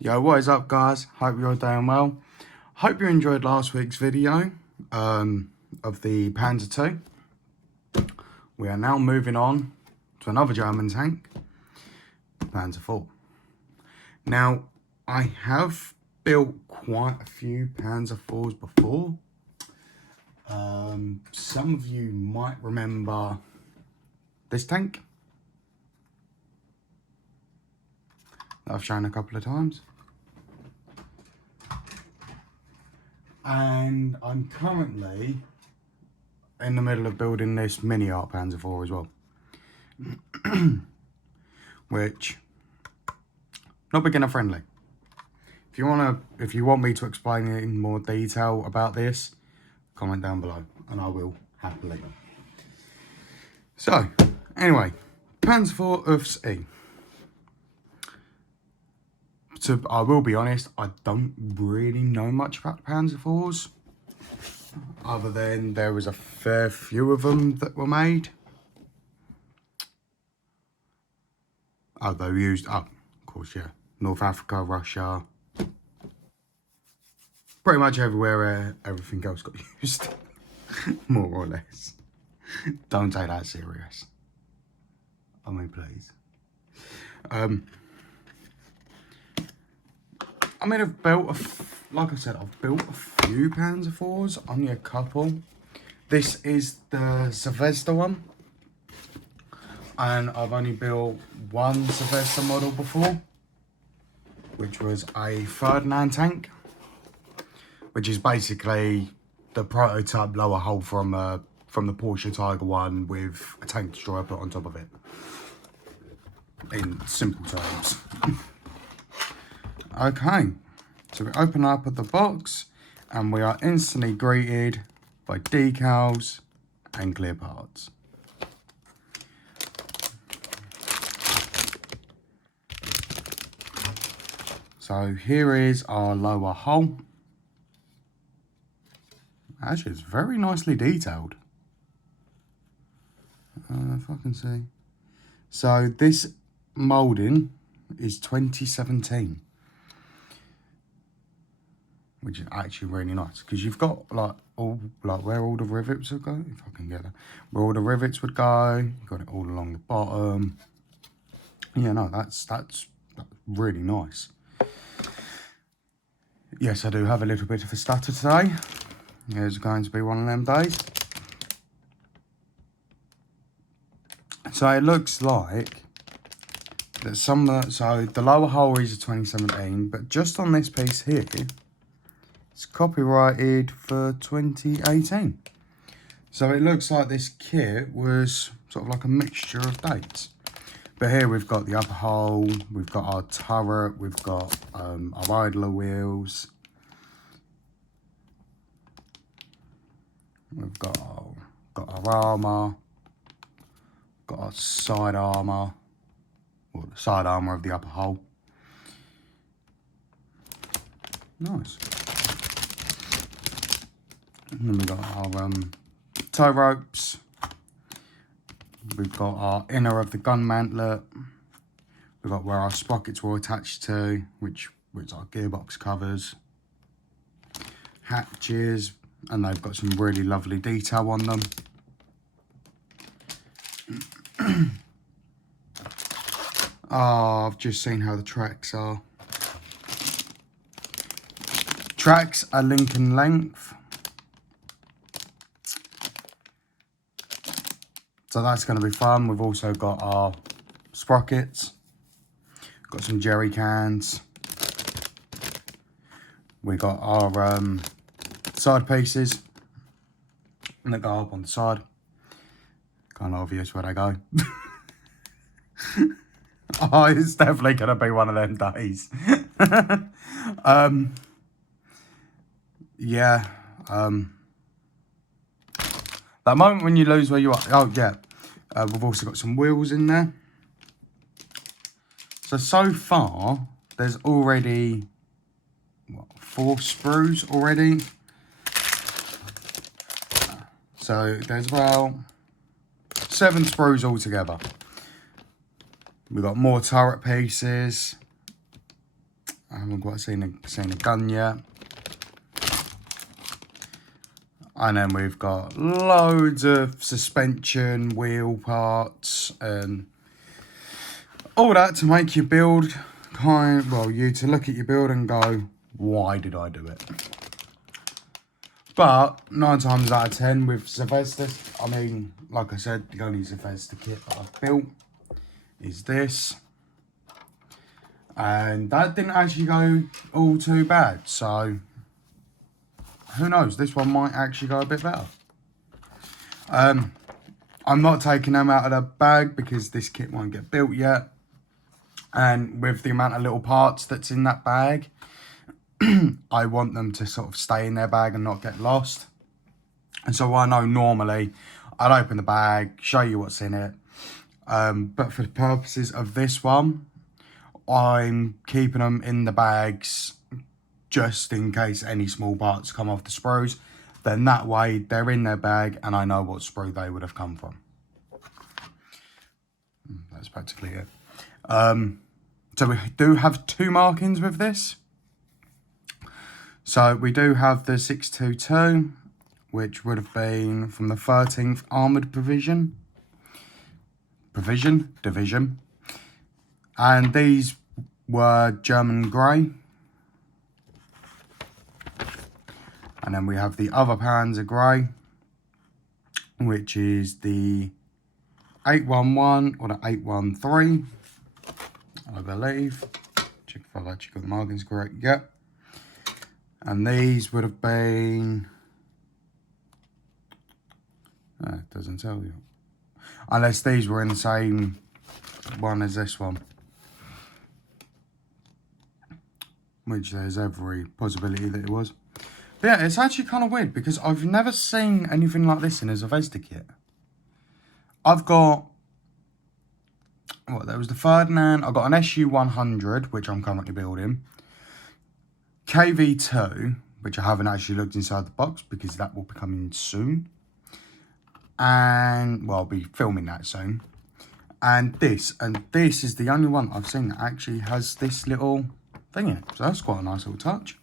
Yo, what is up, guys? Hope you're doing well. Hope you enjoyed last week's video of the Panzer II. We are now moving on to another German tank, Panzer IV. Now, I have built quite a few Panzer IVs before. Some of you might remember this tank that I've shown a couple of times. And I'm currently in the middle of building this mini art Panzer IV as well. Which, not beginner friendly. If you want me to explain it in more detail about this, comment down below and I will happily. So, anyway, Panzer IV USF. So I will be honest, I don't really know much about the Panzer IVs, other than there was a fair few of them that were made. Oh, they were used up, of course, yeah. North Africa, Russia, pretty much everywhere everything else got used, more or less. Don't take that serious. I mean, please. I mean, I've built, like I said, I've built a few Panzer IVs, only a couple. This is the Zvezda one. And I've only built one Zvezda model before, which was a Ferdinand tank, which is basically the prototype lower hull from the Porsche Tiger one with a tank destroyer put on top of it. In simple terms. Okay, so we open up at the box and we are instantly greeted by decals and clear parts. So here is our lower hull. Actually, it's very nicely detailed. If I can see. So this moulding is 2017. Which is actually really nice, because you've got like where all the rivets would go, if I can get that, where all the rivets would go. You've got it all along the bottom. Yeah, no, that's really nice. Yes, I do have a little bit of a stutter today. It's going to be one of them days. So it looks like that so the lower hull is a 2017, but just on this piece here, it's copyrighted for 2018. So it looks like this kit was sort of like a mixture of dates. But here we've got the upper hull, we've got our turret, we've got our idler wheels. We've got our armour, got our side armour, or the side armour of the upper hull. Nice. And then we've got our tow ropes. We've got our inner of the gun mantlet. We've got where our sprockets were attached to, which our gearbox covers. Hatches, and they've got some really lovely detail on them. Oh, I've just seen how the tracks are. Tracks are Lincoln length. So that's going to be fun. We've also got our sprockets. Got some jerry cans. We got our side pieces that go up on the side. Kind of obvious where they go. Oh, it's definitely going to be one of them days. Yeah. That moment when you lose where you are. Oh, yeah. We've also got some wheels in there. So far, there's already, what, 4 sprues already. So there's about 7 sprues altogether. We've got more turret pieces. I haven't quite seen a gun yet. And then we've got loads of suspension, wheel parts, and all that to make your build you to look at your build and go, why did I do it? But 9 times out of 10 with Zvezda, I mean, like I said, the only Zvezda kit that I've built is this. And that didn't actually go all too bad, so who knows, this one might actually go a bit better. I'm not taking them out of the bag because this kit won't get built yet. And with the amount of little parts that's in that bag, I want them to sort of stay in their bag and not get lost. And so I know normally I'd open the bag, show you what's in it. But for the purposes of this one, I'm keeping them in the bags just in case any small parts come off the sprues. Then that way they're in their bag and I know what sprue they would have come from. That's practically it. So we do have 2 markings with this. So we do have the 622, which would have been from the 13th Armoured Division. And these were German grey. And then we have the other Panzer grey, which is the 811 or the 813, I believe. Check if I've actually got the markings correct. Yep. And these would have been... it doesn't tell you. Unless these were in the same one as this one. Which there's every possibility that it was. But yeah, it's actually kind of weird because I've never seen anything like this in a Zvezda kit. I've got... there was the Ferdinand. I've got an SU-100, which I'm currently building. KV-2, which I haven't actually looked inside the box because that will be coming soon. And, well, I'll be filming that soon. And this is the only one I've seen that actually has this little thing in it. So that's quite a nice little touch.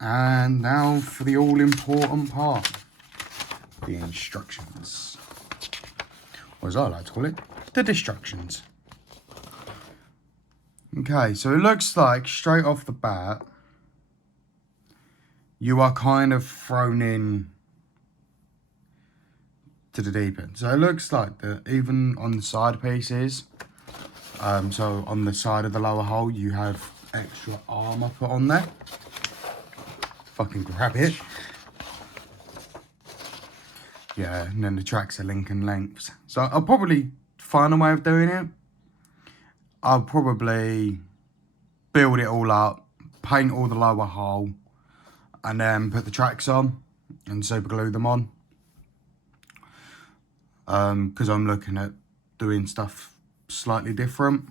And now for the all-important part. The instructions. Or as I like to call it, the destructions. Okay, so it looks like straight off the bat, you are kind of thrown in to the deep end. So it looks like that even on the side pieces, so on the side of the lower hull, you have extra armour put on there. Fucking grab it. Yeah, and then the tracks are Lincoln lengths. So I'll probably find a way of doing it. I'll probably build it all up, paint all the lower hull, and then put the tracks on and super glue them on. Because I'm looking at doing stuff slightly different.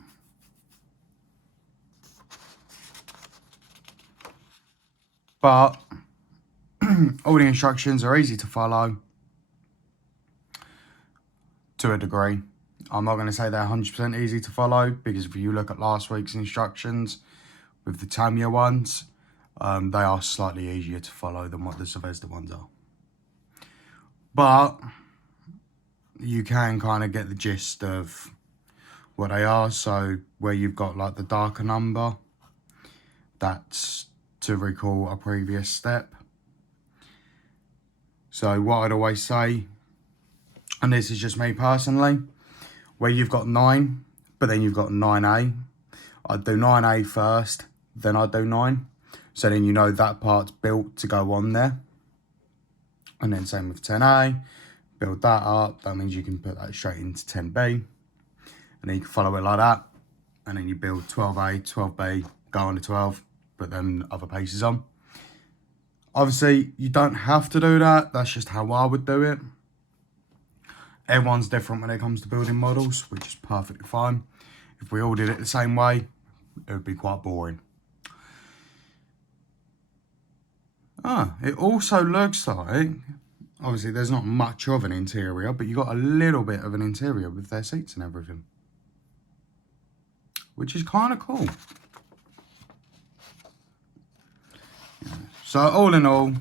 But all the instructions are easy to follow to a degree. I'm not going to say they're 100% easy to follow because if you look at last week's instructions with the Tamiya ones, they are slightly easier to follow than what the Zvezda ones are. But you can kind of get the gist of what they are. So where you've got like the darker number, that's to recall a previous step. So what I'd always say, and this is just me personally, where you've got 9, but then you've got 9A. I'd do 9A first, then I'd do 9. So then you know that part's built to go on there. And then same with 10A, build that up. That means you can put that straight into 10B. And then you can follow it like that. And then you build 12A, 12B, go on to 12, put them other pieces on. Obviously, you don't have to do that. That's just how I would do it. Everyone's different when it comes to building models, which is perfectly fine. If we all did it the same way, it would be quite boring. It also looks like, obviously there's not much of an interior, but you got a little bit of an interior with their seats and everything. Which is kind of cool. So all in all,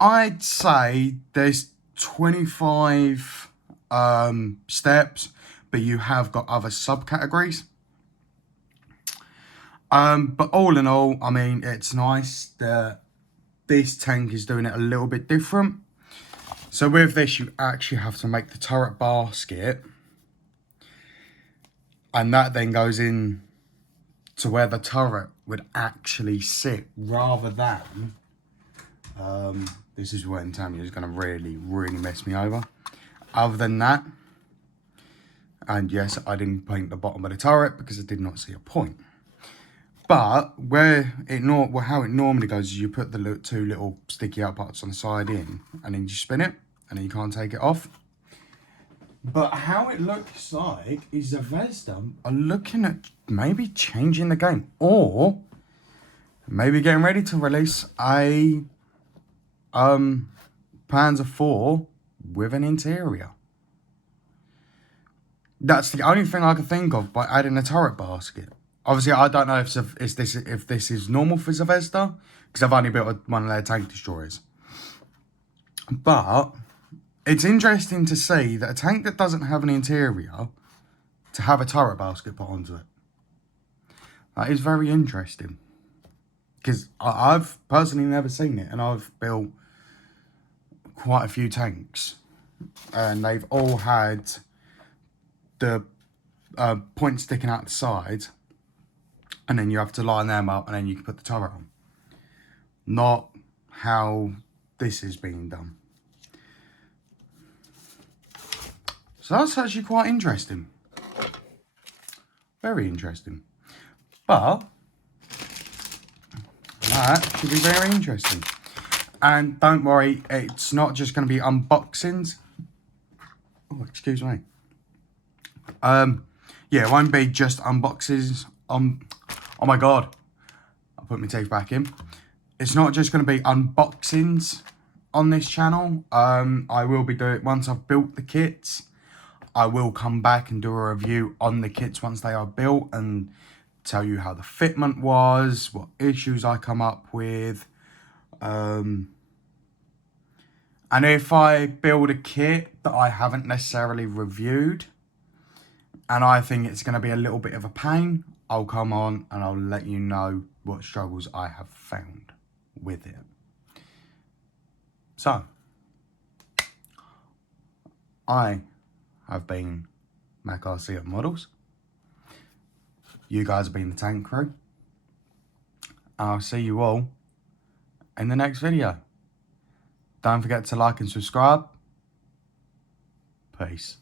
I'd say there's 25 steps, but you have got other subcategories. But all in all, I mean, it's nice that this tank is doing it a little bit different. So with this, you actually have to make the turret basket, and that then goes in to where the turret would actually sit, rather than this is when Tammy is going to really mess me over. Other than that, and yes, I didn't paint the bottom of the turret because I did not see a point. But how it normally goes is you put the two little sticky out parts on the side in, and then you spin it, and then you can't take it off. But how it looks like is Zvezda are looking at maybe changing the game, or maybe getting ready to release a Panzer 4 with an interior. That's the only thing I can think of by adding a turret basket. Obviously, I don't know if this is normal for Zvezda, because I've only built one of their tank destroyers. But it's interesting to see that a tank that doesn't have an interior to have a turret basket put onto it. That is very interesting, because I've personally never seen it, and I've built quite a few tanks, and they've all had the point sticking out the side, and then you have to line them up, and then you can put the turret on. Not how this is being done. So that's actually quite interesting. Very interesting. But that should be very interesting. And don't worry, it's not just going to be unboxings. Oh, excuse me. Yeah, it won't be just unboxings. Oh my god, I'll put my teeth back in. It's not just going to be unboxings on this channel. I will be doing, once I've built the kits, I will come back and do a review on the kits once they are built, and tell you how the fitment was, what issues I come up with. And if I build a kit that I haven't necessarily reviewed, and I think it's going to be a little bit of a pain, I'll come on and I'll let you know what struggles I have found with it. So, I have been Mac RC Models. You guys have been the tank crew. I'll see you all in the next video. Don't forget to like and subscribe. Peace.